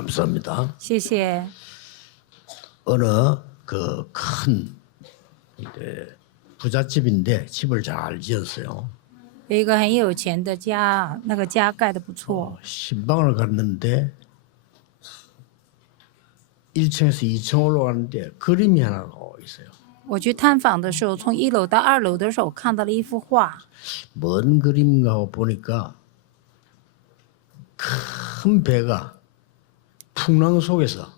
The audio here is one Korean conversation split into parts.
감사합니다. 谢谢。 어느 그 큰 부잣집인데 집을 잘 지었어요. 有一个很有钱的家，那个家盖得不错。 신방을 갔는데 1층에서 2층 올라가는데 그림이 하나 있어요. 我去探访的时候，从1楼到2楼的时候，我看到了一幅画， 뭔 그림인가 하고 보니까 큰 배가 풍랑 속에서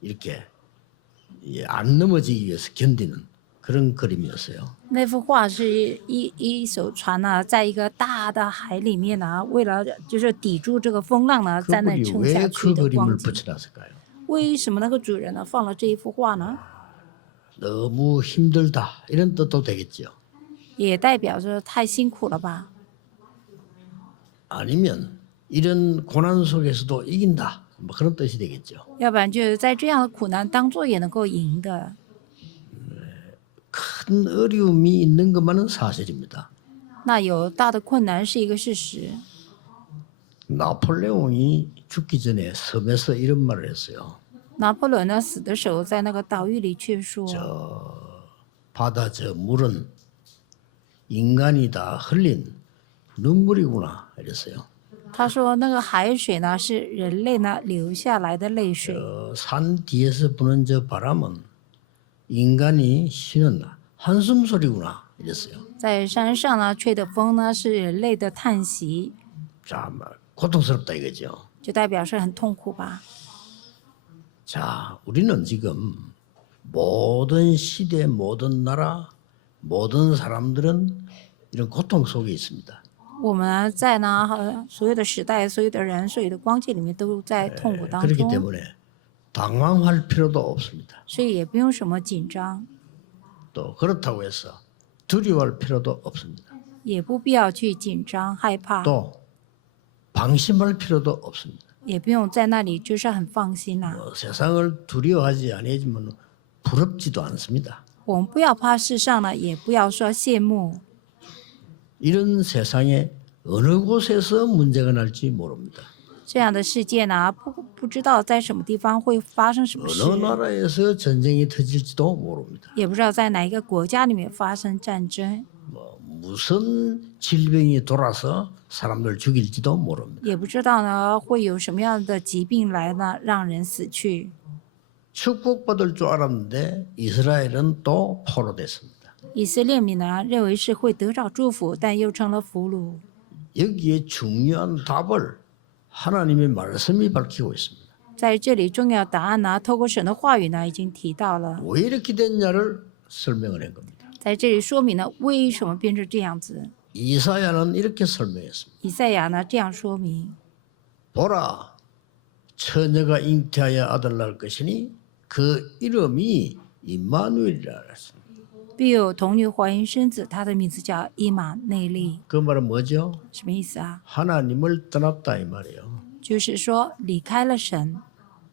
이렇게 안 넘어지기 위해서 견디는 그런 그림이었어요. 那幅画是一艘船呢、在一个大的海里面呢、为了就是抵住这个风浪呢，在那里 그분이 撑下 왜 去 그 的 그림을 光景。 붙여놨을까요? 为什么那个主人呢放了这一幅画呢？ 너무 힘들다 이런 뜻도 되겠죠. 也代表着太辛苦了吧？ 아니면 이런 고난 속에서도 이긴다 뭐 그런 뜻이 되겠죠. 要不然就是在这样的苦难当中也能够赢的。 큰 어려움이 있는 것만은 사실입니다. 那有大的困难是一个事实。 나폴레옹이 죽기 전에 섬에서 이런 말을 했어요. 拿破仑呢死的时候，在那个岛屿里却说： 바다 저 물은 인간이 다 흘린 눈물이구나 이랬어요. 他说那个海水呢是人类呢流下来的泪水， 산 뒤에서 부는 저 바람은 인간이 쉬는 한숨 소리구나 이랬어요. 在山上呢吹的风呢是人类的叹息， 자, 고통스럽다 이거죠. 就代表是很痛苦吧。 자, 우리는 지금 모든 시대, 모든 나라, 모든 사람들은 이런 고통 속에 있습니다. 我们呢在呢所有的时代、所有的人、所有的光景里面都在痛苦当 그렇기 中， 때문에 당황할 필요도 없습니다. 所以也不用什么紧张， 또 그렇다고 해서 두려워할 필요도 없습니다. 也不必要去紧张害怕， 또 방심할 필요도 없습니다. 也不用在那里就是很放心啦、 세상을 두려워하지 아니하지만 부럽지도 않습니다. 我们不要怕世上呢，也不要说羡慕。 이런 세상에 어느 곳에서 문제가 날지 모릅니다. 这样的事件呢，不知道在什么地方会发生什么 어느 事， 나라에서 전쟁이 터질지도 모릅니다. 也不知道在哪一个国家里面发生战争， 무슨 질병이 돌아서 사람들 죽일지도 모릅니다. 也不知道呢会有什么样的疾病来呢让人死去。 축복받을 줄 알았는데 이스라엘은 또 포로됐습니다. 以色列民呢认为是会得着祝福，但又成了俘虏。 여기에 중요한 답을 하나님의 말씀이 밝히고 있습니다. 在这里重要答案呢，透过神的话语呢已经提到了， 왜 이렇게 됐냐를 설명을 한 겁니다. 在这里说明了为什么变成这样子。 이사야는 이렇게 설명했습니다. 以赛亚呢这样说明： 보라, 처녀가 잉태하여 아들 낳을 것이니 그 이름이 임마누엘이라 했습니다. 必有童女怀孕生子，他的名字叫伊玛内利。 그 말은 뭐죠? 什么意思啊？ 하나님을 떠났다 이 말이에요. 就是说离开了神。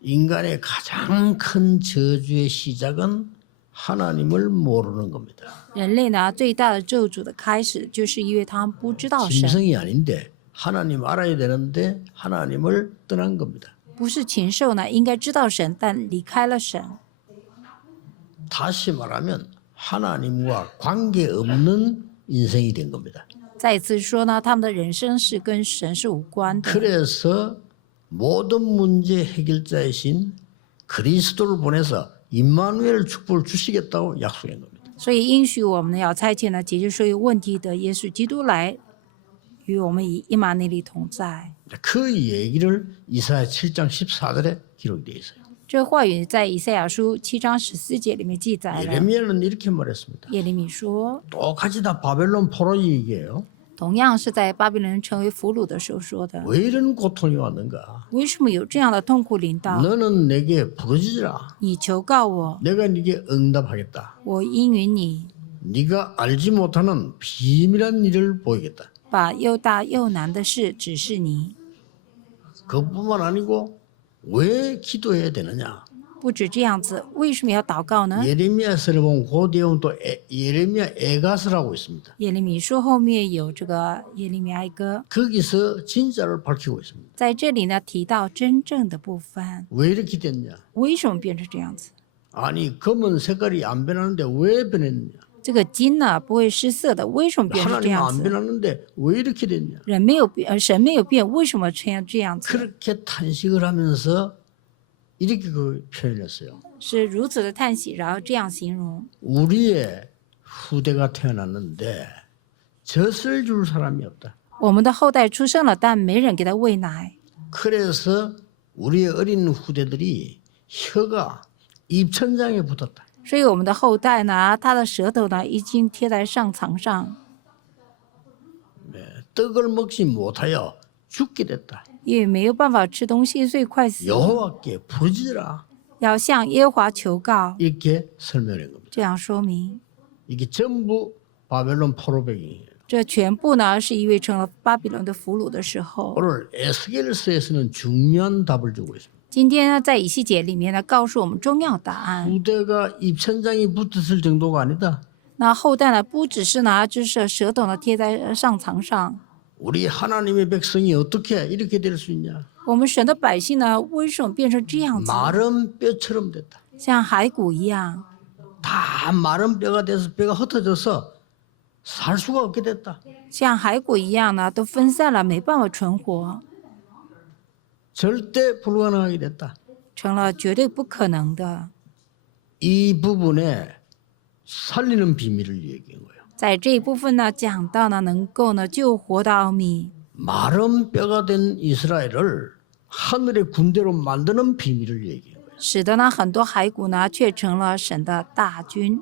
인간의 가장 큰 저주의 시작은 하나님을 모르는 겁니다. 人类呢最大的咒诅的开始，就是因为他们不知道神， 짐승이 아닌데 하나님 알아야 되는데 하나님을 떠난 겁니다. 不是禽兽呢应该知道神，但离开了神。 다시 말하면 하나님과 관계없는 인생이 된 겁니다. 再一次说呢，他们的人生是跟神是无关的。 그래서 모든 문제 해결자이신 그리스도를 보내서 임마누엘 축복을 주시겠다고 약속한 겁니다. 所以应许我们呢要差遣呢解决所有问题的耶稣基督来与我们以伊玛内利同在。 그 얘기를 이사야 7장 14절에 기록이 되어 있어요. 这话语在以赛亚书7章14节里面记载了。 예레미야는 이렇게 말했습니다. 耶利米说， 똑같이 다 바벨론 포로 얘기예요. 同样是在巴比伦成为俘虏的时候说的。 왜 이런 고통이 왔는가? 为什么有这样的痛苦临到？ 너는 내게 부르짖으라. 你求告我， 내가 네게 응답하겠다. 我应允你， 네가 알지 못하는 비밀한 일을 보이겠다. 把又大又难的事指示你。 그뿐만 아니고 왜 기도해야 되느냐? 不止这样子，为什么要祷告呢？ 예레미야서를 보면 그 뒤에 또 예레미야 애가서라고 있습니다. 耶利米书后面有这个耶利米哀歌， 거기서 진짜를 밝히고 있습니다. 在这里呢提到真正的部分， 왜 이렇게 됐냐? 为什么变成这样子？ 아니 검은 색깔이 안 변하는데 왜 변했냐? 这个金呢不会失色的，为什么变成这 하나님 样 안 子？ 변하는데 왜 이렇게 됐냐? 人没有变，神没有变，为什么出现这样子？ 그렇게 탄식을 하면서 이렇게 표현했어요. 是如此的叹息，然后这样形容： 우리의 후대가 태어났는데 젖을 줄 사람이 없다. 我们的后代出生了，但没人给他喂奶， 그래서 우리의 어린 후대들이 혀가 입천장에 붙었다. 所以我们的后代呢，他的舌头呢已经贴在上膛上， 떡을 먹지 못하여 죽게 됐다. 因为没有办法吃东西，所以快死了。 여호와께 부르짖으라. 要向耶和华求告， 이렇게 설명한 겁니다. 这样说明 이게 전부 바벨론 포로 배경이에요. 这全部呢是因为成了巴比伦的俘虏的时候。 오늘 에스겔서에서는 중요한 답을 주고 있습니다. 今天呢，在以西结里面呢，告诉我们重要答案。 후대가 입천장이 붙었을 정도가 아니다. 那后代呢，不只是呢，就是舌头呢贴在上膛上。 우리 하나님의 백성이 어떻게 이렇게 될 수 있냐? 我们神的百姓呢，为什么变成这样子？ 마른 뼈처럼 됐다. 像骸骨一样， 다 마른 뼈가 돼서 뼈가 흩어져서 살 수가 없게 됐다. 像骸骨一样呢，都分散了，没办法存活， 절대 불가능하게 됐다. 成了绝对不可能的。 이 부분에 살리는 비밀을 얘기한 거예요. 在这一部分呢，讲到呢，能够呢救活的奥秘， 마른 뼈가 된 이스라엘을 하늘의 군대로 만드는 비밀을 얘기한 거예요. 使得呢很多骸骨呢却成了神的大军，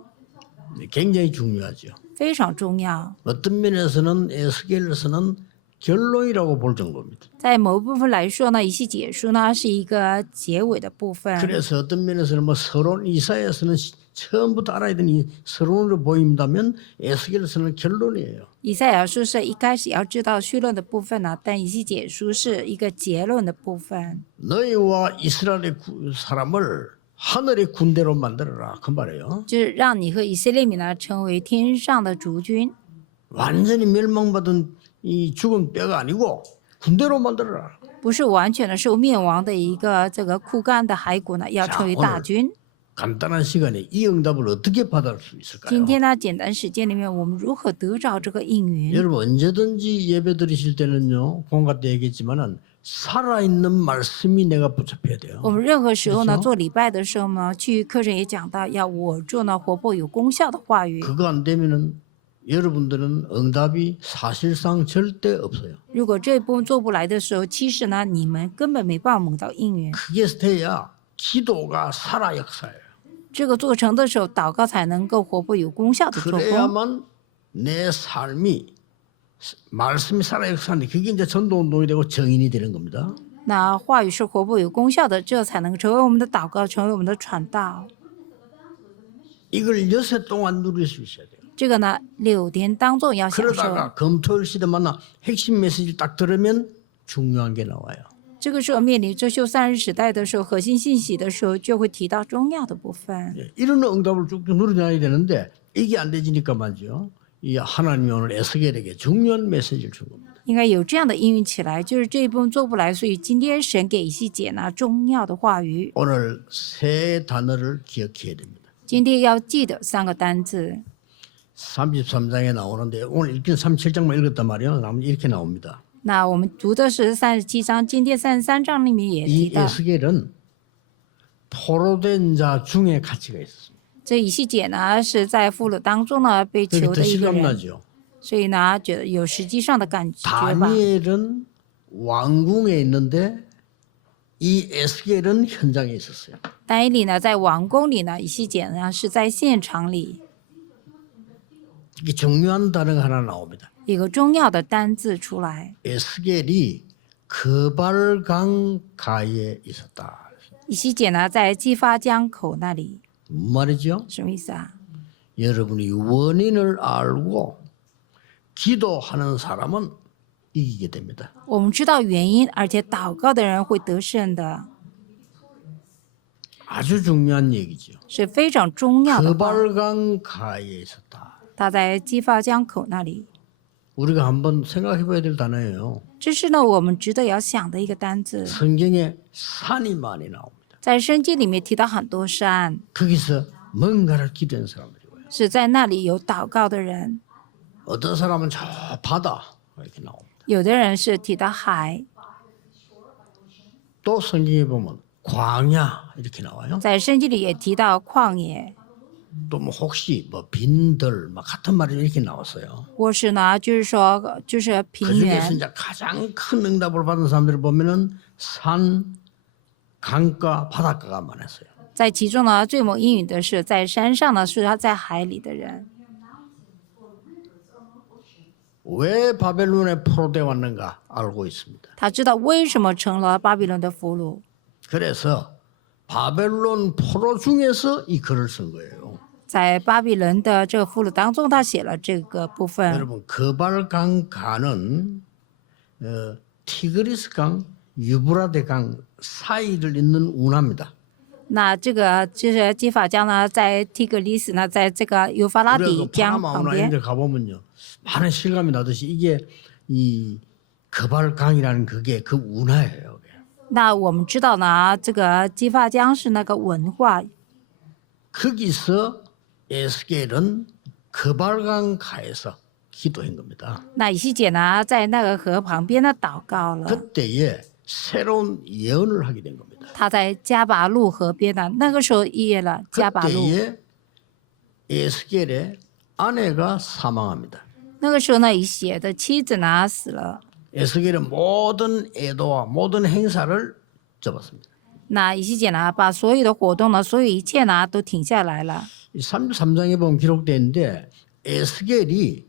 굉장히 중요하죠. 非常重要。 어떤 면에서는 에스겔서는 결론이라고 볼 정도입니다. 在某部分来说呢，以西结书呢是一个结尾的部分。 그래서 어떤 면에서는 뭐 서론 이사야서는 처음부터 알아야 되는 서론으로 보인다면 에스겔서는 결론이에요. 以赛亚书是一开始要知道绪论的部分呢，但以西结书是一个结论的部分。 너희와 이스라엘의 사람을 하늘의 군대로 만들어라 그 말이에요. 就是让你和以色列民呢成为天上的族军， 완전히 멸망받은 이 죽은 뼈가 아니고 군대로 만들어라. 不是完全的受灭亡的一个这个枯干的骸骨呢，要成为大军。 간단한 시간에 이 응답을 어떻게 받을 수 今 있을까요? 天呢，简单时间里面，我们如何得着这个应允？ 여러분 언제든지 예배 드리실 때는요 공간 때 얘기했지만은 살아있는 말씀이 내가 붙잡혀야 돼요. 我们任何时候呢， 그렇죠? 做礼拜的时候呢，去课程也讲到，要握住呢活泼有功效的话语。 그거 안 되면은 여러분들은 응답이 사실상 절대 없어요. 如果这一步做不来的时候，其实呢，你们根本没办法蒙到应允。 그게 돼야 기도가 살아 역사예요. 这个做成的时候，祷告才能够活泼有功效的做工。 그래야만 내 삶이 말씀이 살아 역사하는데 그게 이제 전도운동이 되고 정인이 되는 겁니다. 那话语是活泼有功效的，这才能成为我们的祷告，成为我们的传道。 이걸 여세 동안 누릴 수 있어야 돼요. 这个呢，6天当中要享受。 그러다가 금토일 시대 만나 핵심 메시지를 딱 들으면 중요한 게 나와요. 这个时候面临遮羞3日时代的时候，核心信息的时候，就会提到重要的部分。 이런 응답을 쭉쭉 누려놔야 되는데 이게 안 되지니까 말이죠. 이 하나님이 오늘 에스겔에게 중요한 메시지를 준 겁니다. 应该有这样的应允起来，就是这一部分做不来，所以今天神给以西结呢重要的话语。 오늘 세 단어를 기억해야 됩니다. 今天要记得3个单字， 33장에 나오는데 오늘 읽긴 37장만 읽었단 말이에요. 나머지 이렇게 나옵니다. 那我们读的是37章，今天33章里面也 이 提到， 에스겔은 포로된 자 중에 가치가 있었습니다. 这以西结呢是在俘虏当中呢被 그게 囚 더 的一个人， 실감나죠. 所以呢觉得有实际上的感觉吧。 다니엘은 왕궁에 있는데 이 에스겔은 현장에 있었어요. 但以理呢在王宫里呢，以西结呢是在现场里。 이게 중요한 단어가 하나 나옵니다. 一个重要的单字出来， 에스겔이 거발강 가에 있었다. 以西结呢在基发江口那里， 무슨 말이죠? 什么意思啊？ 여러분이 원인을 알고 기도하는 사람은 이기게 됩니다. 我们知道原因，而且祷告的人会得胜的。 아주 중요한 얘기죠. 是非常重要的话。 거발강 가에 있었다. 他在基发江口那里， 우리가 한번 생각해봐야 될 단어예요. 这是呢我们值得要想的一个单字。 성경에 산이 많이 나옵니다. 在圣经里面提到很多山， 거기서 뭔가를 기도한 사람들이 와요. 是在那里有祷告的人， 어떤 사람은 저 바다 이렇게 나옵니다. 有的人是提到海， 또 성경에 보면 광야 이렇게 나와요. 在圣经里也提到旷野， 또 뭐 혹시 뭐 빈들 막 같은 말이 이렇게 나왔어요. 或是呢就是说就是平 그 중에서 原。 이제 가장 큰 응답을 받은 사람들을 보면은 산, 강가, 바닷가가 많았어요. 在其中呢最蒙应允的是在山上呢，是他在海里的人。 왜 바벨론에 포로돼 왔는가 알고 있습니다. 他知道为什么成了巴比伦的俘虏， 그래서 바벨론 포로 중에서 이 글을 쓴 거예요. 在巴比伦的这个俘虏当中，他写了这个部分。 여러분 거발강 가는 티그리스강, 유브라데강 사이를 잇는 운하입니다. 那这个就是基法江呢，在提格里斯呢，在这个幼发拉 우리가 底 그 江旁 파나마 운하 边 이런 데 가보면요. 많은 실감이 나듯이 이게 이 거발강이라는 그게 그 운하예요. 那我们知道呢，这个基法江是那个文化， 거기서 에스겔은 거발강 가에서 기도한 겁니다. 那以西结呢，在那个河旁边呢祷告了。 그때에 새로운 예언을 하게 된 겁니다. 他在加巴路河边呢，那个时候耶了加巴路， 그때에 에스겔의 아내가 사망합니다. 那个时候呢，以西的妻子呢死了。 에스겔의 모든 애도와 모든 행사를 접었습니다. 那以西结呢，把所有的活动呢，所有一切呢，都停下来了。 이 33장에 보면 기록되어 있는데 에스겔이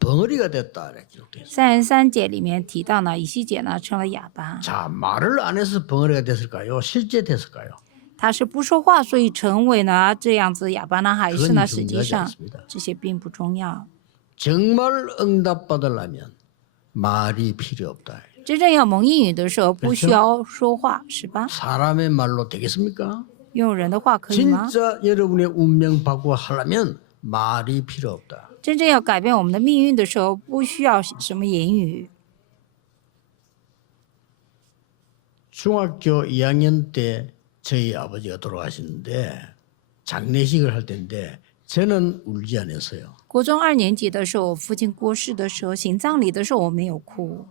벙어리가 됐다 이렇게 기록되어 있어요. 33节里面提到呢，以西结呢成了哑巴， 자, 말을 안 해서 벙어리가 됐을까요? 실제 됐을까요? 他是不说话，所以成为呢这样子哑巴呢，还是呢 그건 实际 중요하지 上 않습니다. 这些并不重要。 정말 응답받으려면 말이 필요 없다. 真正要蒙应允的时候，不需要说话，是吧？ 사람의 말로 되겠습니까? 用人的话可以吗？ 진짜 여러분의 운명 바꾸어 하려면 말이 필요 없다. 真正要改变我们的命运的时候，不需要什么言语。 중학교 2학년 때 저희 아버지가 돌아가시는데 장례식을 할 때인데 저는 울지 않았어요. 国中2年级的时候，我父亲过世的时候，行葬礼的时候我没有哭。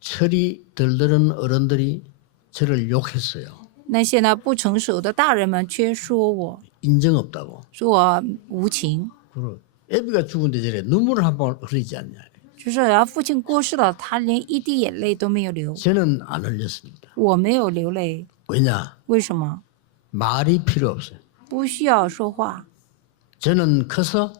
철이 들들은 어른들이 저를 욕했어요. 那些呢不成熟的大人们却说我， 인정 없다고. 说我无情， 그리고 애비가 죽은데 저래 눈물을 한 번 흘리지 않냐. 就是父亲过世了，他连一滴眼泪都没有流， 저는 안 흘렸습니다. 我没有流泪， 왜냐? 为什么？ 말이 필요 없어요. 不需要说话。 저는 커서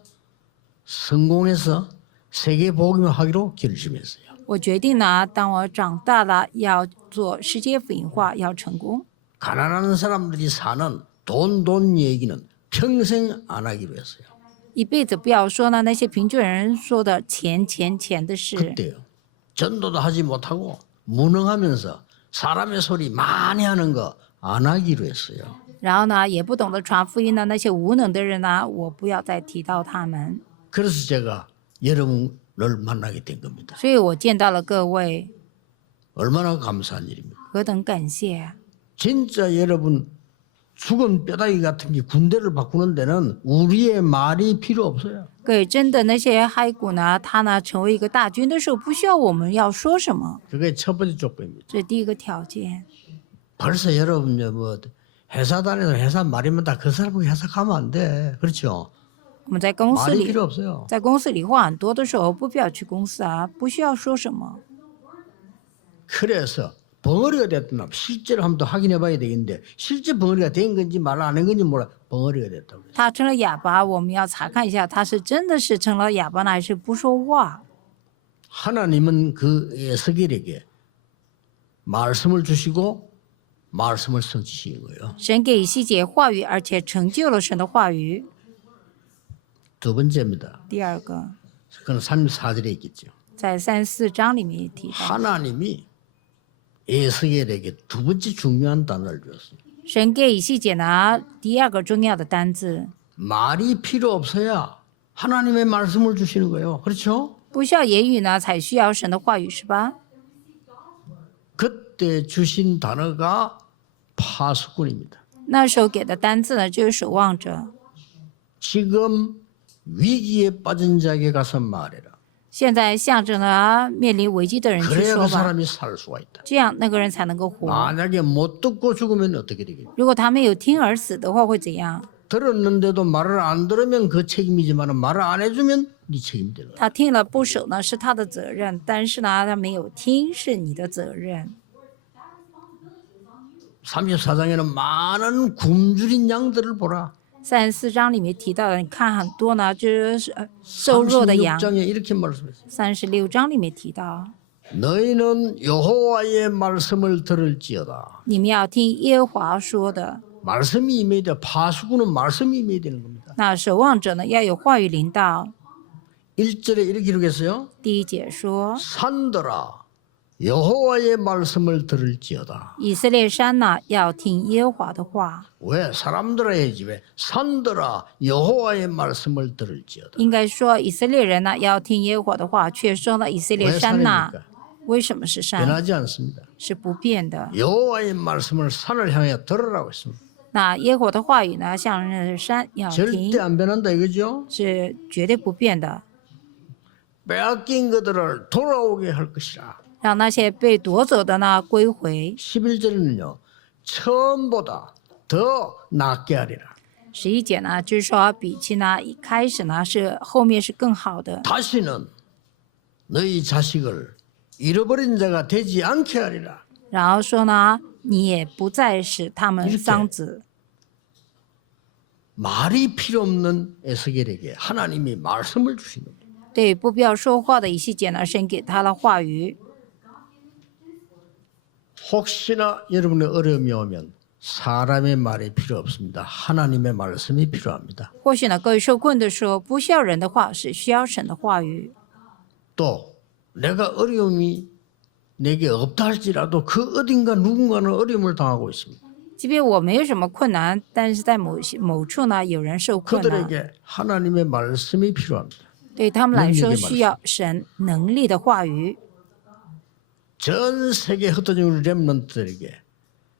성공해서 세계 복음을 하기로 결심했어요. 我决定呢，当我长大了，要做世界福音化，要成功。 가난한 사람들이 사는 돈 얘기는 평생 안 하기로 했어요. 一辈子不要说呢那些贫穷人说的钱的事。 그때요. 전도도 하지 못하고 무능하면서 사람의 소리 많이 하는 거 안 하기로 했어요. 然后呢，也不懂得传福音的那些无能的人呢，我不要再提到他们。 그래서 제가 여러분을 만나게 된 겁니다. 所以我见到了各位， 얼마나 감사한 일입니까? 何等感谢！ 진짜 여러분 죽은 뼈다귀 같은 게 군대를 바꾸는 데는 우리의 말이 필요 없어요. 各位，真的那些骸骨呢，他呢成为一个大军的时候，不需要我们要说什么， 그게 첫 번째 조건입니다. 这是第一个条件。 벌써 여러분 뭐 회사 다니는 회사 말이면 다 그 사람에게 해석하면 안 돼. 그렇죠? 我们在公司 말이 里， 필요 없어요. 在公司里话很多的时候，不必要去公司啊，不需要说什么。 그래서 벙어리가 됐나 실제로 한번 더 확인해 봐야 되겠는데 실제 벙어리가 된 건지 말 안 한 건지 몰라. 벙어리가 됐다고. 他成了哑巴，我们要查看一下，他是真的是成了哑巴呢，还是不说话？ 하나님은 그 에스겔에게 말씀을 주시고 말씀을 성취시킨 거예요. 神给以西结话语，而且成就了神的话语。 두 번째입니다. 第二个， 그건 34절에 있겠죠. 在34章里面也提到， 하나님이 에스겔에게 두 번째 중요한 단어를 주었습니다. 神给以西结呢第二个重要的单字， 말이 필요 없어야 하나님의 말씀을 주시는 거예요. 그렇죠? 不需要言语呢才需要神的话语，是吧？ 그때 주신 단어가 파수꾼입니다. 那时候给的单字呢就是守望者。 지금 위기에 빠진 자에게 가서 말해라. 现在向着呢面临危机的人去 그래야 说 그 吧， 사람이 살 수가 있다. 这样那个人才能够活。 만약에 못 듣고 죽으면 어떻게 되겠냐? 如果他没有听而死的话，会怎样？ 들었는데도 말을 안 들으면 그 책임이지만 말을 안 해주면 네 책임이 되는 거야. 他听了不守呢是他的责任，但是呢他没有听是你的责任。 34장에는 많은 굶주린 양들을 보라. 34章里面提到的，你看很多呢，就是瘦弱的羊。 36장에 이렇게 말씀했어요. 36章里面提到， 너희는 여호와의 말씀을 들을지어다. 你们要听耶和华说的。 말씀이 임해야 돼. 파수꾼은 말씀이 임해야 되는 겁니다. 那守望者呢要有话语临到。 1절에 이렇게 기록했어요. 第一节说， 산들아 여호와의 말씀을 들을지어다. 以色列山呢要听耶和华的话。 왜 사람들아 해야지 왜 산들아 여호와의 말씀을 들을지어다. 应该说以色列人呢要听耶和华的话，却说呢以色列 왜 山呐， 산입니까? 为什么是山？ 변하지 않습니다. 是不变的。 여호와의 말씀을 산을 향해 들으라고 했습니다. 那耶和华的话语呢，向着山要听， 절대 안 변한다 이거죠. 是绝对不变的。 빼앗긴 것들을 돌아오게 할 것이라. 让那些被夺走的呢归回。 11절에는요. 처음보다 더 낫게 하리라. 11节呢，就是说比起呢一开始呢是后面是更好的。 다시는 너희 자식을 잃어버린 자가 되지 않게 하리라. 然后说呢，你也不再使他们丧子。 말이 필요 없는 에스겔에게 하나님이 말씀을 주신 겁니다. 对不必要说话的以西结呢，神给他了话语。 혹시나 여러분의 어려움이 오면 사람의 말이 필요 없습니다. 하나님의 말씀이 필요합니다. 或许呢，各位受困的时候，不需要人的话，是需要神的话语。 또 내가 어려움이 내게 없다 할지라도 그 어딘가 누군가는 어려움을 당하고 있습니다. 即便我没有什么困难，但是在某处呢，有人受困难， 그들에게 하나님의 말씀이 필요합니다. 对他们来说 능력의 需要神能力的话语。 전 세계 흩어진 렘넌트들에게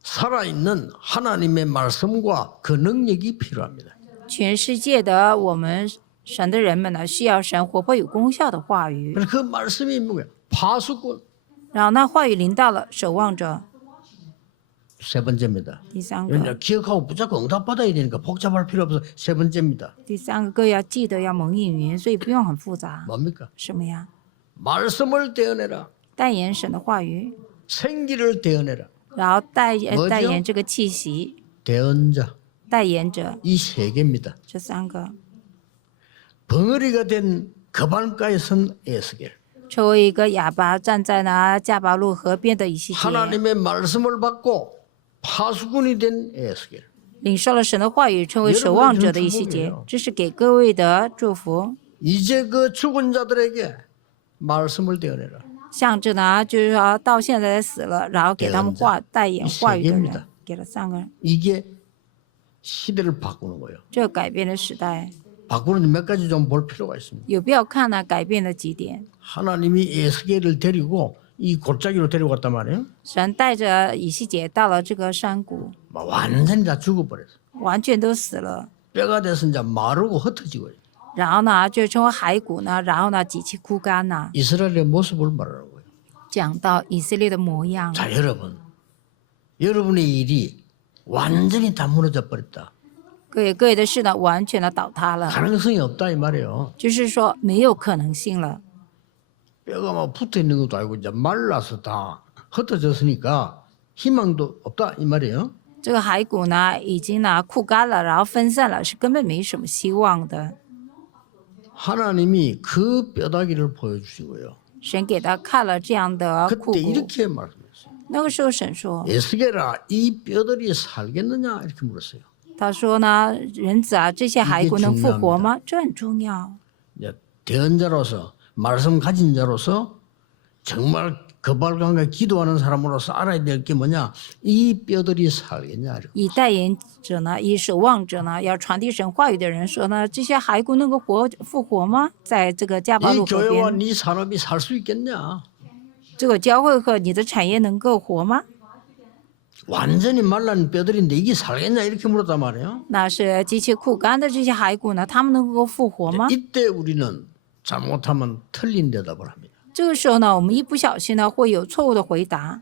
살아있는 하나님의 말씀과 그 능력이 필요합니다. 全世界的我们神的人们呢，需要神活泼有功效的话语。 그래서 그 말씀이 뭐예요? 파수꾼. 然后那话语临到了守望者。 세 번째입니다. 第三 왜냐 个， 기억하고 무조건 응답받아야 되니까 복잡할 필요 없어. 세 번째입니다. 第三个各位要记得要蒙应允，所以不用很复杂。 뭡니까? 什么呀？ 말씀을 대언해라. 代言神的话语， 생기를 대언해라. 然后뭐죠? 代言这个气息， 대언자. 代言者， 이 세 개입니다. 这三个。 벙어리가 된 거반가에 선 에스겔. 成为一个哑巴，站在呢加巴路河边的以西结， 하나님의 말씀을 받고 파수꾼이 된 에스겔. 领受了神的话语，成为守望者的以西结，这是给各位的祝福。 이제 그 죽은 자들에게 말씀을 대언해라. 向着呢，就是说到现在死了，然后给他们代言话语的人，给了三个人， 이게 시대를 바꾸는 거예요. 这改变了时代。 바꾸는 몇 가지 좀 볼 필요가 있습니다. 有必要看呢，改变了几点。 하나님이 에스겔을 데리고 이 골짜기로 데려갔단 말이에요. 神带着以西结到了这个山谷， 막 완전히 다 죽어버렸어. 完全都死了。 뼈가 돼서 이제 마르고 흩어지고 있어요. 然后呢，就成为骸骨呢，然后呢，极其枯干呢。 이스라엘의 모습을 말하는 거예요. 讲到以色列的模样， 자, 여러분의 일이 완전히 다 무너져 버렸다. 各位的事呢，完全的倒塌了， 가능성이 없다 이 말이에요. 就是说没有可能性了。 뼈가 막 붙어 있는 것도 아니고 이제 말라서 다 흩어졌으니까 희망도 없다 이 말이에요. 这个骸骨呢，已经呢枯干了，然后分散了，是根本没什么希望的。 하나님이 그 뼈다귀를 보여주신 거예요. 神给他看了这样的枯 그때 骨， 이렇게 말씀했어요. 那个时候神说， 에스겔아 이 뼈들이 살겠느냐 이렇게 물었어요. 他说呢，人子啊，这些骸骨能复活吗？这很重要。 이제 대언자로서 말씀 가진 자로서 정말 거발강에 기도하는 사람으로서 알아야 될 게 뭐냐? 이 뼈들이 살겠냐? 以代言者呢，以守望者呢，要传递神话语的人说呢，这些骸骨能够复活吗？在这个加巴 이 路河 교회와 边， 네 산업이 살 수 있겠냐? 这个教会和你的产业能够活吗？ 완전히 말란 뼈들인데 이게 살겠냐? 이렇게 물었단 말이에요. 那是极其枯干的这些骸骨呢，他们能够复活吗？ 이때 우리는 잘못하면 틀린 대답을 합니다. 这个时候呢，我们一不小心呢，会有错误的回答，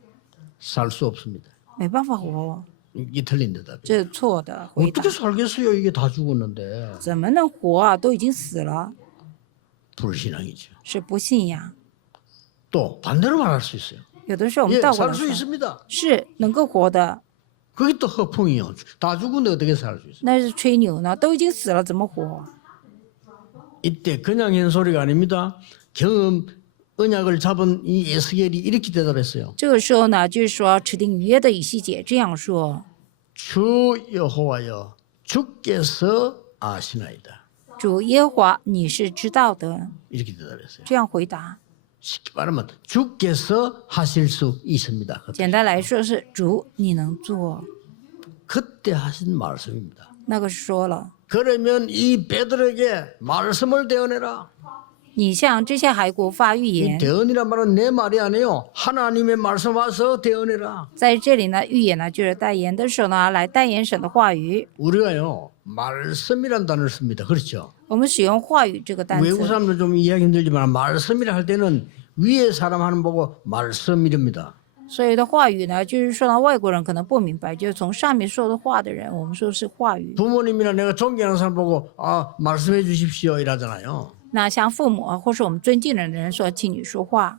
살 수 없습니다. 没办法活， 이게 틀린 대답이에요. 这是错的回答 어떻게 。 살겠어요? 이게 다 죽었는데. 怎么能活啊？都已经死了， 불신앙이죠. 是不信仰。 또 반대로 말할 수 있어요. 有的时候我们 예, 倒过 살 来 수 说， 있습니다. 是能够活的， 그게 또 허풍이요. 다 죽은데 어떻게 살 수 있어요? 那是吹牛呢，都已经死了，怎么活？ 이때 그냥 한 소리가 아닙니다. 경험 언약을 잡은 이 에스겔이 이렇게 대답했어요. 这个时候呢，就是说指定逾约的以西结这样说： 주 여호와여 주께서 아시나이다. 主耶和华，你是知道的。 이렇게 대답했어요. 这样回答， 쉽게 말하면 주께서 하실 수 있습니다. 简单来说是主，你能做。 그때 하신 말씀입니다. 那个说了， 그러면 이 베드로에게 말씀을 대언해라. 你向这些骸骨发预 이 言。 대언이란 말은 내 말이 아니에요. 하나님의 말씀 와서 대언해라. 在这里呢，预言呢就是代言的时候呢，来代言神的话语。 우리가요 말씀이란 단어를 씁니다. 그렇죠? 我们使用话语这个单 외국 词， 사람들 좀 이해하기 힘들지만 말씀이라 할 때는 위에 사람 하는 보고 말씀 이럽니다. 所以的话语呢，就是说呢，外国人可能不明白，就是从上面说的话的人，我们说是话语。 부모님이나 내가 존경하는 사람 보고 아 말씀해 주십시오 이러잖아요. 那像父母或是我们尊敬的人说，请你说话。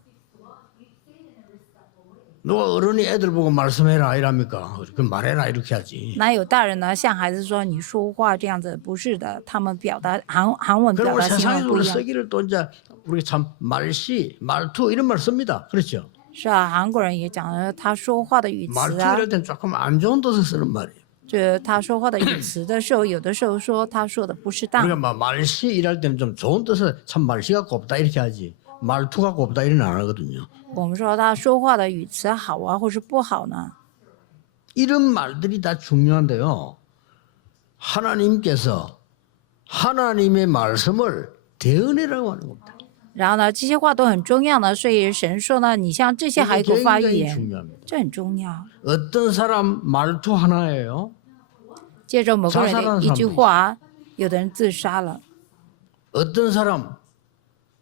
누가 어른이 애들 보고 말씀해라 이랍니까? 그 말해라 이렇게 하지. 哪有大人呢向孩子说你说话这样子？不是的，他们表达韩文表 그리고 达行为 세상에서 不 우리 一样。 쓰기를 또 이제 우리 참 말시, 말투 이런 말 씁니다. 그렇죠? 是啊，韩国人也讲了他说话的语词 말투 啊， 이럴 땐 조금 안 좋은 뜻을 쓰는 말이에요. 就是他说话的语词的时候，有的时候说他说的不适当。 우리가 막 말시 일할 때는 좀 좋은 뜻을 참 말시가 곱다 이렇게 하지. 말투가 곱다 이런 안 하거든요. 我们说他说话的语词好啊，或是不好呢？ 이런 말들이 다 중요한데요. 하나님께서 하나님의 말씀을 대언해라고 하는 겁니다. 然后呢，这些话都很重要呢，所以神说呢，你向这些骸骨 이게 发预 굉장히 言， 중요합니다. 这很重要。 어떤 사람 말투 하나예요. 接着某个人的一句话，有的人自杀了； 어떤 사람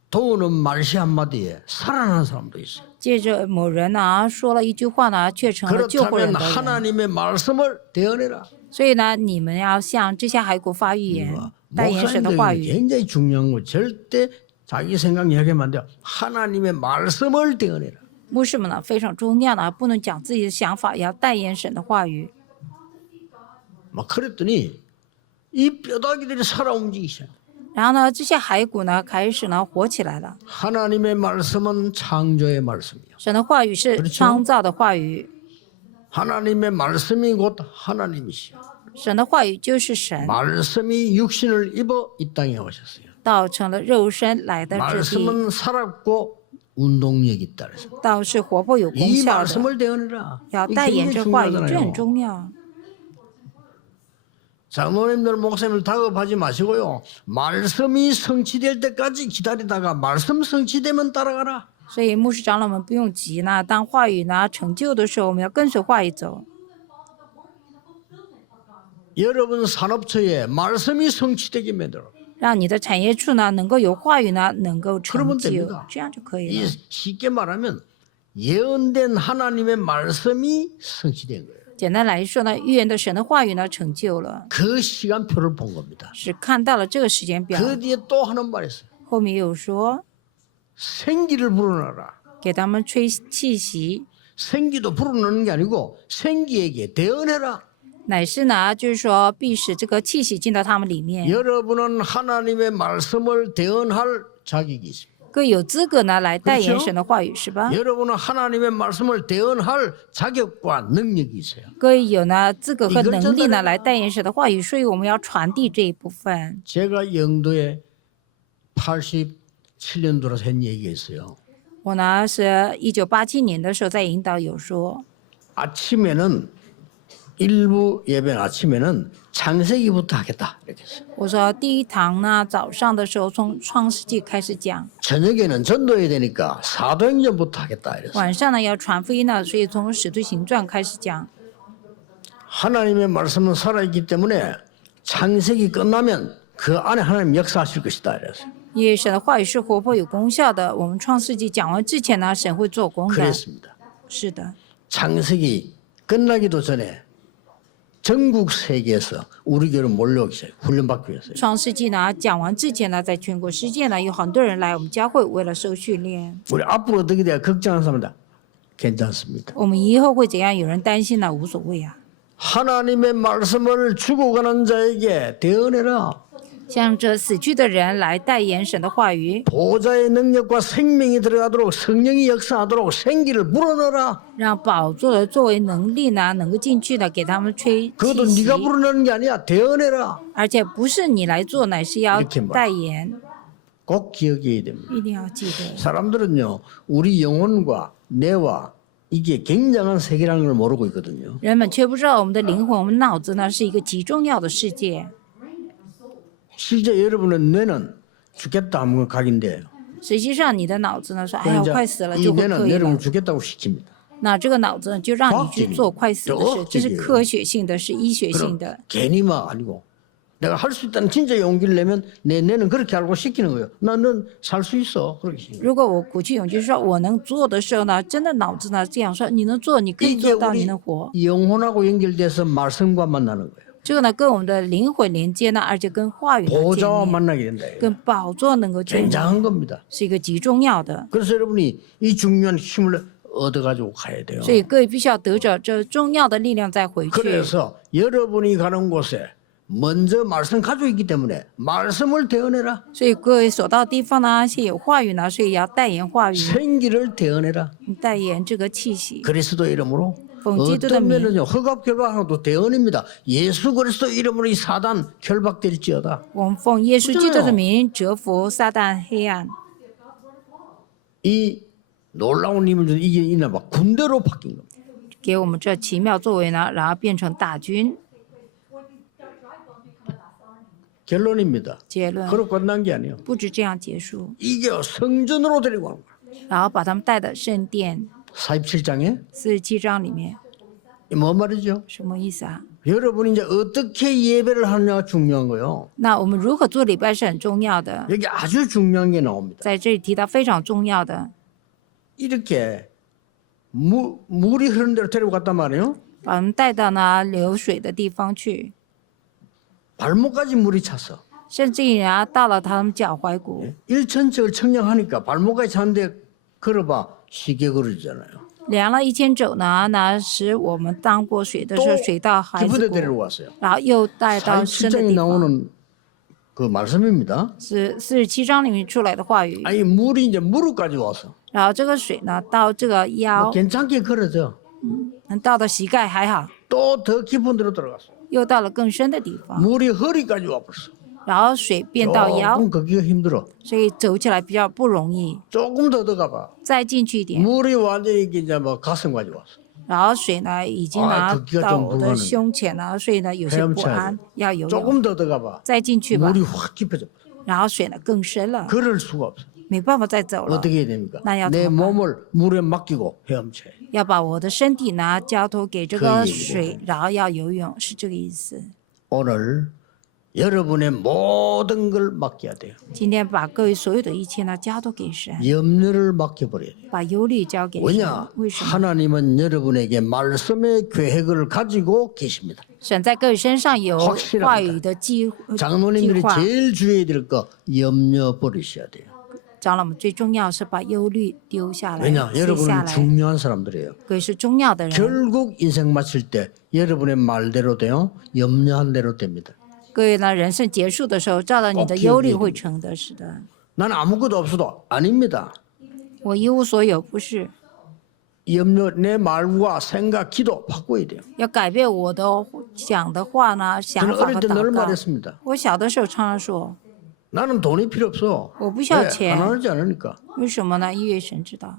도우는 말시 한마디에 살아나는 사람도 있어요. 接着某人呢说了一句话呢，却成了救活人 그렇다면 的人。 하나님의 말씀을 대언해라. 所以呢，你们要向这些骸骨发预言，代言神的话 목사님들이 语。 굉장히 중요한 거 절대 자기 생각 이야기하면 안 돼요. 하나님의 말씀을 대언해라. 牧师们呢非常重要呢，不能讲自己的想法，要代言神的话语。 막 그랬더니 이 뼈다귀들이 살아 움직이기 시작. 然后呢，这些骸骨呢开始呢活起来了。 하나님의 말씀은 창조의 말씀이요. 神的话语是 그렇죠 创造的话语， 하나님의 말씀이 곧 하나님이시요. 神的话语就是神， 말씀이 육신을 입어 이 땅에 오셨어요. 道成了肉身来的之地， 말씀은 살았고 운동력이 있다 그래서 道是活泼有功 이 效的， 말씀을 대언해라. 要 이게 代言 굉장히 这话语，这很 중요하잖아요. 重要。 장로님들 목사님들 다급하지 마시고요. 말씀이 성취될 때까지 기다리다가 말씀 성취되면 따라가라. 所以牧师长老们不用急呢，当话语呢成就的时候，我们要跟随话语走。 여러분 산업처에 말씀이 성취되게 만들어. 让你的产业处呢能够有话语呢能够成 그러면 就 됩니다 ，这样就可以 이 了。 쉽게 말하면 예언된 하나님의 말씀이 성취된 거예요. 简单来说呢，预言的神的话语呢成就了， 그 시간표를 본 겁니다. 是看到了这个时间表。 그 뒤에 또 하는 말이 있어요. 后面有说 생기를 불어넣어라. 给他们吹气息， 생기도 불어넣는 게 아니고 생기에게 대언해라. 乃是呢就是说必使这个气息进到他们里面， 여러분은 하나님의 말씀을 대언할 자격이 있습니다. 各有资格呢来代言 그렇죠 神的话语，是吧？ 여러분은 하나님의 말씀을 대언할 자격과 능력이 있어요. 各有呢资格和 이걸 能力呢 전달해라 来代言神的话语，所以我们要传递这一部分。 제가 영도에 87년도라서 한 얘기가 있어요. 我呢是1987年的时候在引导有说， 아침에는 일부 예배는 아침에는 창세기부터 하겠다 이렇게 했어요. 我说第一堂呢早上的时候从创世纪开始讲， 저녁에는 전도해야 되니까 사도행전부터 하겠다 이랬어요. 晚上呢要传福音呢，所以从使徒行传开始讲。 하나님의 말씀은 살아있기 때문에 창세기 끝나면 그 안에 하나님 역사하실 것이다 이랬어요. 因为神的话语是活泼有功效的，我们创世纪讲完之前呢，神会做工的。 그랬습니다. 是的， 창세기 끝나기도 전에 전국 세계에서 우리 교회로 몰려오기 시작해요. 훈련받기 위해서요. 创世纪呢讲完之前呢，在全国世界呢有很多人来我们教会，为了受训练。 우리 앞으로 어떻게 돼야 걱정하는 사람이다. 괜찮습니다. 我们以后会怎样？有人担心呢，无所谓啊。 하나님의 말씀을 주고 가는 자에게 대언해라. 向着死去的人来代言神的话语， 보좌의 능력과 생명이 들어가도록 성령이 역사하도록 생기를 불어넣어라. 让宝座的作为能力呢能够进去的，给他们吹 그것도 气息。 네가 불어넣는 게 아니야. 대언해라. 而且不是你来做，乃是要 이렇게 말. 代言， 꼭 기억해야 됩니다. 一定要记得。 사람들은요. 우리 영혼과 뇌와 이게 굉장한 세계라는 걸 모르고 있거든요. 人们却不知道我们的灵魂、我们脑子呢是一个极重要的世界。 실제 여러분의 뇌는 죽겠다 하면 각인돼요. 实际上，你的脑子呢说：“哎呀，我 그러니까 快死了， 이 就会 뇌는 可以了 여러분을 。 죽겠다고 시킵니다. 那这个脑子呢，就让你去做快死的事，这是科学性的，是医学性 그럼 的。 괜히 막 아니고 내가 할 수 있다는 진짜 용기를 내면 내 뇌는 그렇게 알고 시키는 거예요. 나는 살 수 있어. 그렇게 시키는 거예요. 如果我鼓起勇气说我能做的时候呢，真的脑子呢这样说，你能做，你可以 이게 做到，你 우리 能活。 영혼하고 연결돼서 말씀과 만나는 거예요. 这个呢跟我们的灵魂连接呢，而且跟话语呢见 보좌와 面， 만나게 된다. 이거예요. 跟宝座能够见面， 굉장한 겁니다. 是一个极重要的。 그래서 여러분이 이 중요한 힘을 얻어가지고 가야 돼요. 所以各位必须要得着这重要的力量再回去。 그래서 여러분이 가는 곳에 먼저 말씀 가지고 있기 때문에 말씀을 대언해라. 所以各位所到的地方呢，是有话语呢，所以要代言话语， 생기를 대언해라. 代言这个气息。 그리스도 이름으로 봉지도 어떤 미- 면은요 허갑 결박하고도 대언입니다. 예수 그리스도 이름으로 이 사단 결박될지어다. 我们奉耶稣基督的名折服撒旦黑暗。 이 놀라운 힘을 준 이게 있나 봐. 군대로 바뀐 겁니다. 给我们这奇妙作为呢，然后变成大军。 결론입니다. 结论 그렇고 끝난 게 아니에요. 不止这样结束， 이게 성전으로 데리고 가는 거야. 然后把他们带到圣殿 47장에 47章里面， 뭐 말이죠? 什么意思啊？ 여러분이 이제 어떻게 예배를 하느냐가 중요한 거예요. 那我们如何做礼拜是很重要的， 여기 아주 중요한 게 나옵니다. 在这里提到非常重要的， 이렇게 물이 흐르는 대로 데리고 갔단 말이에요. 把我们带到呢流水的地方去， 발목까지 물이 찼어. 甚至于啊到了他们脚踝骨， 일천척을 청량하니까 발목까지 찼는데 걸어봐 쉽게 걸어지잖아요. 量了1000肘呢，那使我们当过水的时候， 또 水到孩 깊은 子 데 骨， 데려왔어요. 然后又带到深的 47장에 地方， 나오는 그 말씀입니다. 是47章里面出来的话语。 아니 물이 이제 무릎까지 와서 然后这个水呢到这个 뭐 腰， 괜찮게 걸어져. 能到的膝盖还好， 또 더 깊은 데로 들어갔어. 又到了更深的地方， 물이 허리까지 와버렸어. 然后水变到腰， 조금 걷기가 힘들어. 所以走起来比较不容易。 조금 더 들어가봐. 再进去一点， 물이 완전히 이제 뭐 가슴까지 왔어. 然后水呢已经啊拿 걷기가 到 좀 我的 불가능 胸前了，所以呢有些不 헤엄쳐야 安 돼 ，要游泳。 조금 더 들어가봐. 再进去吧， 물이 확 깊어져. 然后水呢更深了， 걸을 수가 없어. 没办法再走了， 어떻게 해야 됩니까? 나야 내 정말. 몸을 물에 맡기고 헤엄쳐야 돼. 要把我的身体呢交托给这可以个水，然后要游泳，是这个意思。 오늘 여러분의 모든 걸 맡겨야 돼요. 今天把各位所有的一切呢交托给神， 염려를 맡겨버려야 돼요. 把忧虑交给神 왜냐? 。为什么？ 하나님은 여러분에게 말씀의 계획을 가지고 계십니다. 神在各位身上有 확실합니다 话语的计 장로님들이 划。 제일 주의해야 될 거 염려 버리셔야 돼요. 长老们最重要是把忧虑丢下来， 왜냐? 卸下 여러분은 来。 중요한 사람들이에요. 各位是重要的人， 결국 인생 마칠 때 여러분의 말대로 돼요. 염려한 대로 됩니다. 各位呢，人生结束的时候，照着你的忧虑会成的，是的。 나는 아무것도 없어도 아닙니다. 我一无所有，不是， 염려 내 말과 생각, 기도 바꿔야 돼요. 要改变我的讲的话呢，想 저는 法和 어릴 때 늘 祷告。 말했습니다. 我小的时候常常说， 나는 돈이 필요 없어. 我不需要 왜? 钱， 가난하지 않으니까. 为什么呢？因为神知道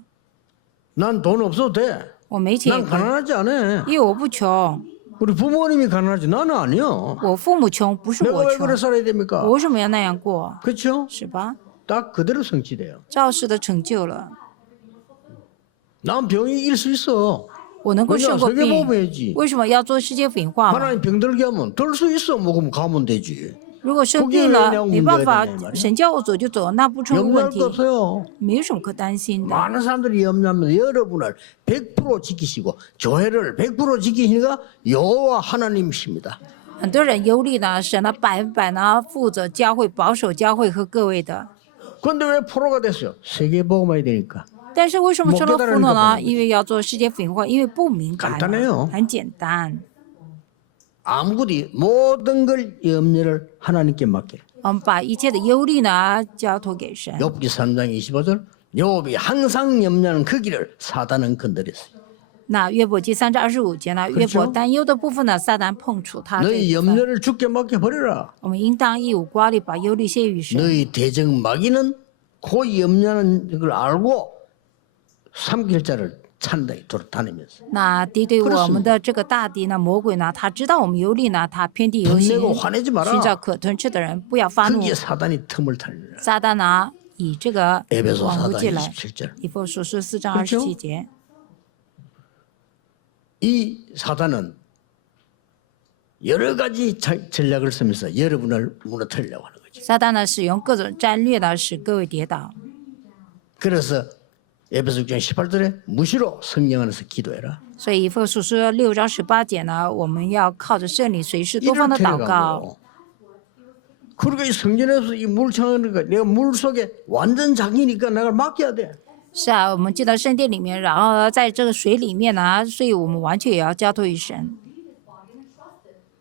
난 돈 없어도 돼. 我没钱也 난 可以， 가난하지 않아. 因为我不穷， 우리 부모님이 가난하지 나는 아니야. 我父母穷，不是 내가 我 왜 穷， 그래 살아야 됩니까? 我为什么要那样过？ 그렇죠? 是吧？ 딱 그대로 성취돼요. 照实的成就了， 난 병이 일 수 있어. 我能够 왜냐 胜过 세계 病， 보험해야지. 为什么要做世界粉化嘛？ 하나님 병들게 하면 들 수 있어. 먹으면 가면 되지. 如果生病了，没办法，神叫我走就走，那不成问 염려할 题 거 ， 없어요. 没有什么可担心的。 많은 사람들이 염려하면서 여러분을 100% 지키시고 교회를 100% 지키시니까 여호와 하나님이십니다. 很多人忧虑呢，神呢100%呢负责教会、保守教会和各位的。 그런데 왜 프로가 됐어요? 세계 보험해야 되니까. 但是为什么成了俘虏呢？ 못 因为要做世界粉化，因为不明白 간단해요 嘛，很简单。 아무것도 모든 걸 염려를 하나님께 맡기라. 我们把一切的忧虑呢交托给神。 욥기 3장 25절 욥이 항상 염려하는 그 길을 사단은 건드렸어요. 那约伯记3章25节呢，约伯担忧的部分呢，撒旦碰触他这 너희 一部分。 염려를 주께 맡겨버려라. 我们应当一无挂虑，把忧虑卸于神。 너희 대적 마귀는 그 염려하는 걸 알고 삼킬 자를 찬다 돌아다니면서 那敌对我们的这个大敌呢，魔鬼呢，他知道我们忧虑呢，他遍地游行， 분내고 화내지 寻找 마라. 可吞吃的人，不要发怒。 그게 사단이 틈을 타느라. 撒旦呢，以这个 에베소 网络 4장 进来。 27절 以弗所书4章 그렇죠 27节， 이 사단은 여러 가지 전략을 쓰면서 여러분을 무너뜨리려고 하는 거죠. 撒旦呢使用各种战略呢，使各位跌倒。 그래서 에베소 6장 18절에 무시로 성령 안에서 기도해라. 所以以弗所书6章18节呢，我们要靠着圣灵，随时多方 이를 的祷 데려간 告。 거예요. 그러니까 이 성전에서 이 물창하는 거 내가 물 속에 완전 장이니까 내가 맡겨야 돼. 是啊，我们进到圣殿里面，然后呢在这个水里面呢，所以我们完全也要交托于神。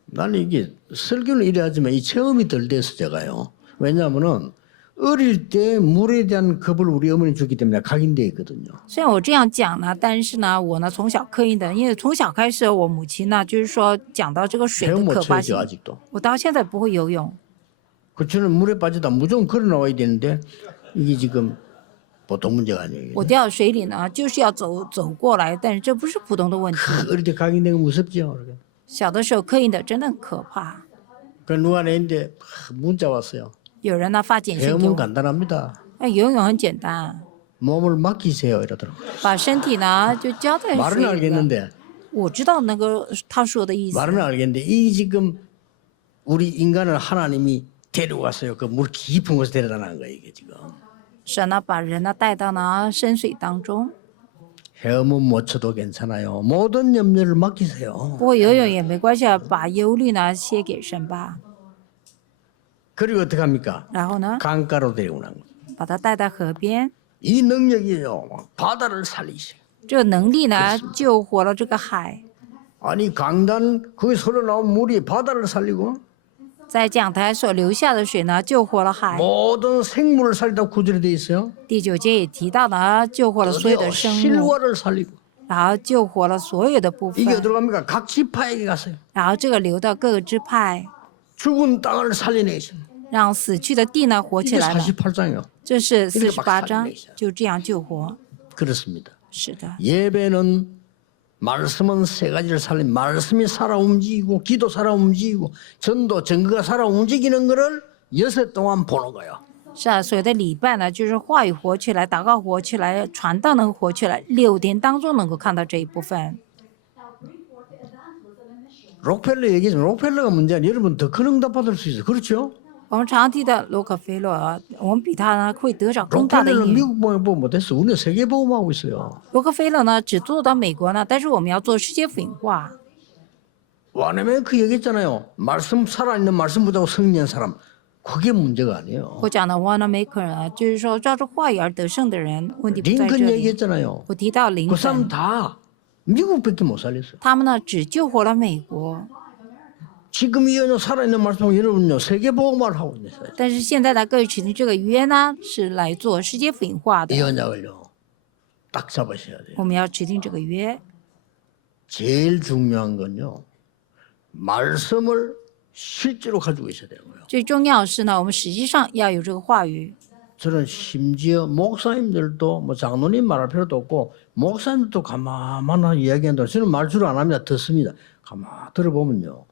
나는 이게 설교는 이래 하지만 이 체험이 덜 돼서 제가요. 왜냐하면은 어릴 때 물에 대한 겁을 우리 어머니 줬기 때문에 각인되어 있거든요. 虽然我这样讲呢，但是呢，我呢从小刻印的，因为从小开始，我母亲呢就是说讲到这个水的 체험 못 可怕性 쳐야죠 ， 아직도. 我到现在不会游泳。 그처럼 물에 빠지다 무조건 걸어 나와야 되는데 이게 지금 보통 문제가 아니에요. 我掉到水里呢，就是要走过来，但是这不是普通的问题。 어릴 때 각인된 거 무섭죠. 小的时候刻印的真的很可怕。 그 누가 내는데 문자 왔어요. 有人呢发简讯给 체험은 我， 간단합니다. 哎，游泳很简单， 몸을 맡기세요 이러더라고. 把身体呢就交在 말은 水里了。 알겠는데 我知道那个他说的意思， 말은 알겠는데 이 지금 우리 인간을 하나님이 데려갔어요. 그 물 깊은 곳에 데려다 놓은 거예요 이게 지금. 神呢把人呢带到呢深水当中。 헤엄은 못 쳐도 괜찮아요. 모든 염려를 맡기세요. 不会游泳也没关系啊，把忧虑呢卸给神吧。 그리고 어떻게 합니까? 然后呢， 강가로 데리고 나온 거예요. 把他带到河边， 이 능력이요. 바다를 살리세요. 这个能力呢救活了这个海。 아니 강단 거기서 흘러나온 물이 바다를 살리고 在讲台所流下的水呢，救活了海。 모든 생물을 살리다 구절이 돼 있어요. 第9节也提到呢，救活了所有的 드디어 生物， 실과를 살리고 然后救活了所有的部 이게 分， 어디로 갑니까? 각 지파에게 갔어요. 然后这个流到各个支派， 죽은 땅을 살려내셨어요. 让死去的地呢活起 이게 来了。 48장이요. 这是 이렇게 막 48章 살려내셔 ，就这样救活。 그렇습니다. 是的， 예배는 말씀은 세 가지를 살린 말씀이 살아 움직이고 기도 살아 움직이고 전도 증거가 살아 움직이는 거를 여섯 동안 보는 거예요. 是啊，所有的礼拜呢，就是话语活起来，祷告活起来，传道能活起来，6天当中能够看到这一部分。 록펠러 얘기했지만 록펠러가 문제는 여러분 더 큰 응답 받을 수 있어요. 그렇죠? 我们常提的洛克菲勒，我们比他呢会得着更大的 록펠러는 应允。 미국 보험 못했어. 우리는 세계 보험하고 있어요. 洛克菲勒呢只做到美国呢，但是我们要做世界粉化。 와네면 그 얘기했잖아요. 말씀 살아있는 말씀 보자고 승리한 사람. 그게 문제가 아니에요. 我讲的 Wanamaker 呢，就是说照着话语而得胜的人，问题不在这 링컨 里。 얘기했잖아요. 我提到林 그 사람 肯， 다 미국밖에 못 살렸어요. 他们呢只救活了美国， 지금 이 연휴 살아있는 말씀 여러분요 세계 보험을 하고 있어요. 但是现在的各位指定这个约呢是来做世界粉化的 이 ， 언약을요 딱 잡으셔야 돼요. 我们要指定这个约。 제일 중요한 건요 말씀을 실제로 가지고 있어야 되는 거예요. 最重要的是呢，我们实际上要有这个话语。 저는 심지어 목사님들도 뭐 장로님 말할 필요도 없고 목사님들도 가만히 이야기한다. 저는 말주로 안 합니다. 듣습니다. 가만 들어보면요.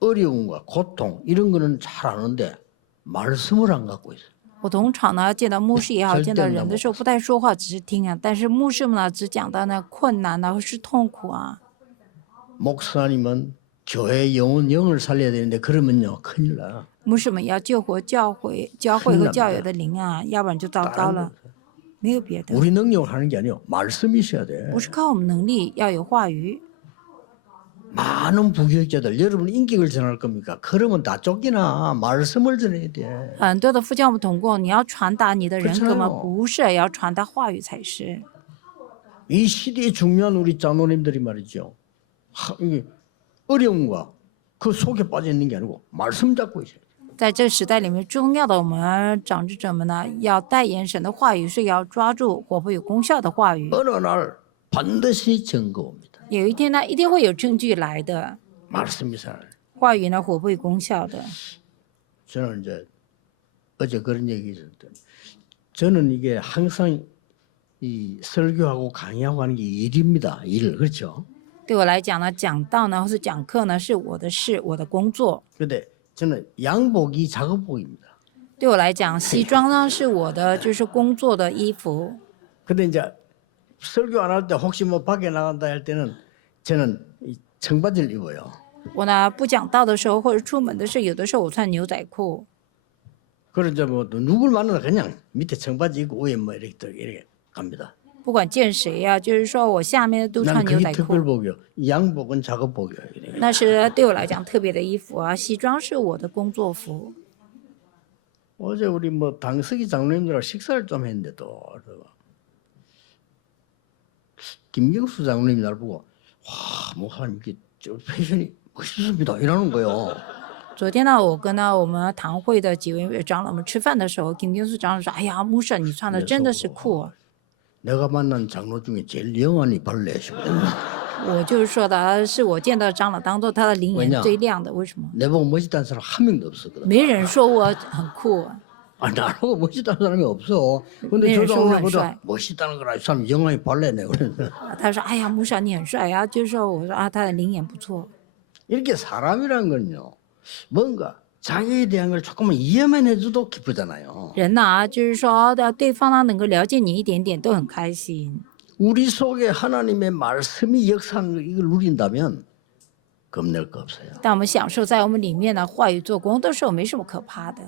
어려움과 고통 이런 거는 잘 아는데 말씀을 안 갖고 있어요. 我通常呢见到牧师也好， 절대 见到 안 人的 넘어가. 时候不太说话，只是听啊。但是牧师们呢只讲到那困难啊，或是痛苦啊。 목사님은 교회 영을 살려야 되는데 그러면요 큰일 나. 牧师们要救活教会和教友的灵啊，要不然就糟糕了。没有别的， 우리 능력을 하는 게 아니요. 말씀이 있어야 돼. 不是靠我们能力，要有话语。 많은 부교육자들 여러분 인격을 전할 겁니까? 그러면 다 쫓기나 말씀을 전해야 돼. 很多的副教牧同工，你要传达你的人格吗？ 그렇잖아요. 不是，要传达话语才是。 이 시대에 중요한 우리 장로님들이 말이죠. 이게 어려움과 그 속에 빠져 있는 게 아니고 말씀 잡고 있어요. 在这个时代里面，重要的我们长智者们呢，要代言神的话语，是要抓住活泼有功效的话语。 어느 날 반드시 증거 옵니다. 有一天呢，一定会有证据来的。 말씀이 살. 话语呢，活泼有功效的。 저는 이제 어제 그런 얘기 있었던. 저는 이게 항상 이 설교하고 강의하고 하는 게 일입니다. 일 그렇죠? 对我来讲呢，讲道呢，或是讲课呢，是我的事，我的工作。 근데 저는 양복이 작업복입니다. 对我来讲，西装呢是我的，就是工作的衣服。 근데 이제 설교 안 할 때 혹시 뭐 밖에 나간다 할 때는 저는 이 청바지를 입어요. 我呢不讲道的时候，或者出门的时候，有的时候我穿牛仔裤。 그러자 뭐 누굴 만나도 그냥 밑에 청바지 입고 위에 뭐 이렇게 갑니다. 不管见谁呀、就是说我下面都 난 穿牛 그게 仔裤， 특별복이요. 이 양복은 작업복이요. 이렇게. 那是对我来讲特别的衣服啊。西装是我的工作服。 어제 우리 뭐 당석이 장로님들하고 식사를 좀 했는데도 김경수 장로님이 날 보고 와 목사님 이게 저 패션이 멋있습니다 이러는 거예요. 昨天呢，我跟我们堂会的几位长老们吃饭的时候，金金素长老说：“哎呀，牧师，你穿的真的是酷啊。” 내가 만난 장로 중에 제일 영원히 발레시거든요. 我就是说的，是我见到的长老当中他的灵眼 왜냐 最亮的。为什么？ 내보고 멋있다는 사람 한 명도 없었거든. 没人说我很酷， 아 나라고 멋있다는 사람이 없어. 근데 네, 저 장로보다 좋아요. 멋있다는 거라 이 사람 영원히 발레네. 그래서 他说：“哎呀，牧师你很帅啊。”就是说，我说啊，他的灵眼不错。 이렇게 사람이란 건요. 뭔가 자기에 대한 걸 조금만 이해만 해줘도 기쁘잖아요. 人呐、就是说的对方呢能够了解你一点点，都很开心。 우리 속에 하나님의 말씀이 역사하는 걸 이걸 누린다면 겁낼 거 없어요. 当我们享受在我们里面的话语做工的时候，没什么可怕的。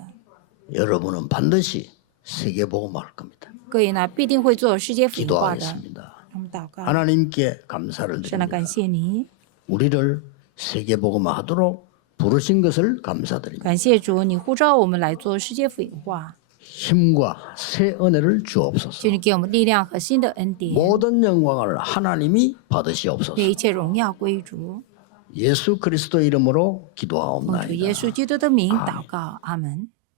여러분은 반드시 세계복음 할 겁니다. 各位呢必定会做世界福音化的。 기도하겠습니다. 我们祷告， 하나님께 감사를 神呢 드립니다. 感谢你， 우리를 세계복음 하도록 부르신 것을 감사드립니다. 感谢主，你呼召我们来做世界福音化， 힘과 새 은혜를 주옵소서. 求你给我们力量和新的恩典， 모든 영광을 하나님이 愿 받으시옵소서. 一切荣耀归主。 예수 그리스도 이름으로 奉 기도하옵나이다. 主耶稣基督的名祷告，阿门。